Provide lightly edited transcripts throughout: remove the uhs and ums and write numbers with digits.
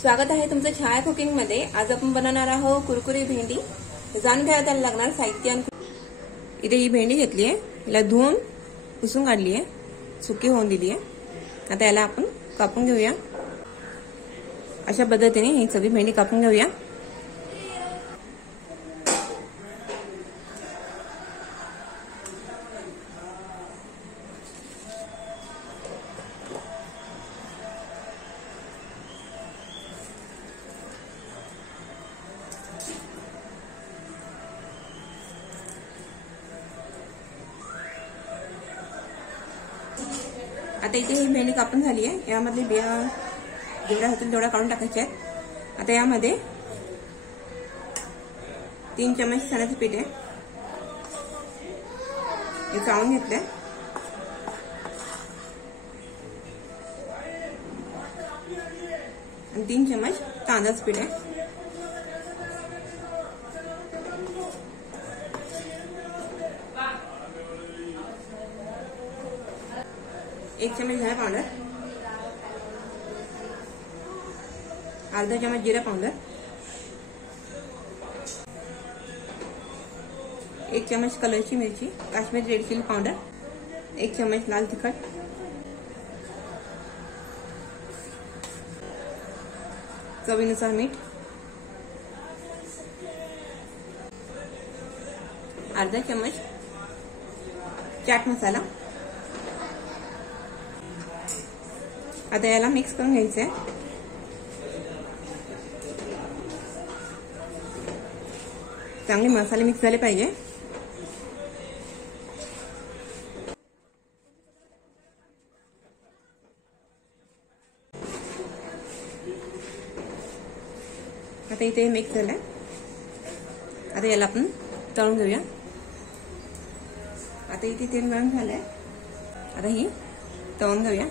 स्वागत आहे तुमचं छाया कुकिंग मध्ये। आज आपण बनवणार आहोत कुरकुरी भेंडी। जाणून घ्या त्याला लागणार साहित्य। इथे ही भेंडी घेतली आहे, हिला धुवून पुसून काढली आहे, सुकी होऊन दिली आहे। आता याला आपण कापून घेऊया। अशा पद्धतीने ही सगळी भेंडी कापून घेऊया। आता इथे ही भेंडी कापून झाली आहे। यामध्ये बिया जेवढ्या होतील तेवढ्या काढून टाकायच्या आहेत। आता यामध्ये 3 चमच चण्याचे पीठ आहे, हे चाळून घेतले। आणि 3 चमच तांदळाचं पीठ आहे। एक चम्मच धना पावडर, अर्धा चम्मच जीरा पावडर, 1 चम्मच कलरची मिरची काश्मीरी रेड चिली पावडर, 1 चम्मच लाल तिखट, चवीनुसार मीठ, अर्धा चम्मच चाट मसाला। आता याला मिक्स करून घ्यायचं आहे। चांगले मसाले मिक्स झाले पाहिजे। आता इथे मिक्स झालंय। आता याला आपण तळून घेऊया। आता इथे तेल गरम झालंय, आता ही तळून घेऊया।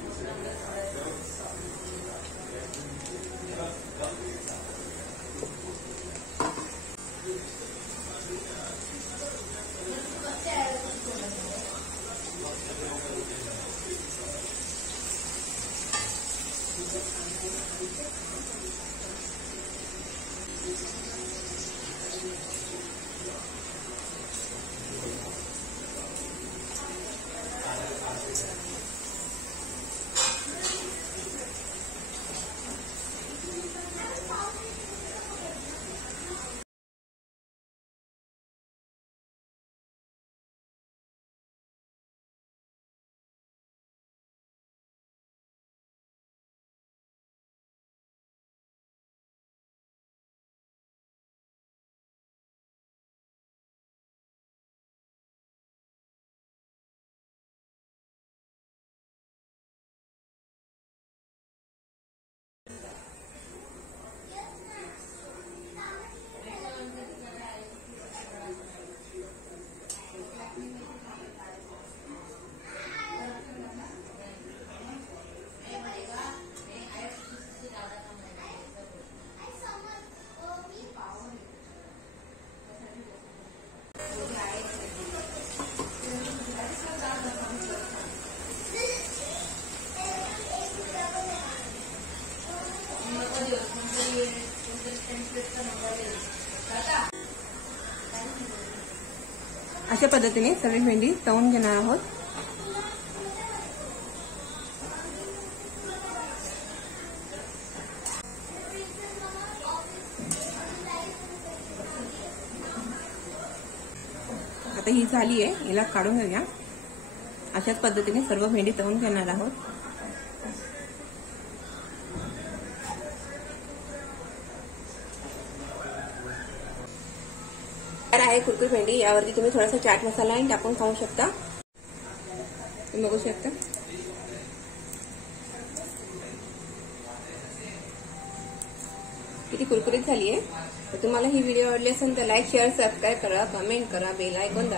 अशा पद्धतीने सगळी भेंडी तळून घेणार आहोत। आता ही झाली आहे, हिला काढून घेऊया। अशाच पद्धतीने सर्व भेंडी तळून घेणार आहोत। आहे कुरकुरी भेंडी। यावरती तुम्ही थोडासा चाट मसाला टाकून खाऊ शकता। तुम्ही बघू शकता किती कुरकुरीत झाली आहे। तर तुम्हाला ही व्हिडिओ आवडली असेल तर लाईक शेअर सबस्क्राईब करा, कमेंट करा, बेल आयकॉन दाबा।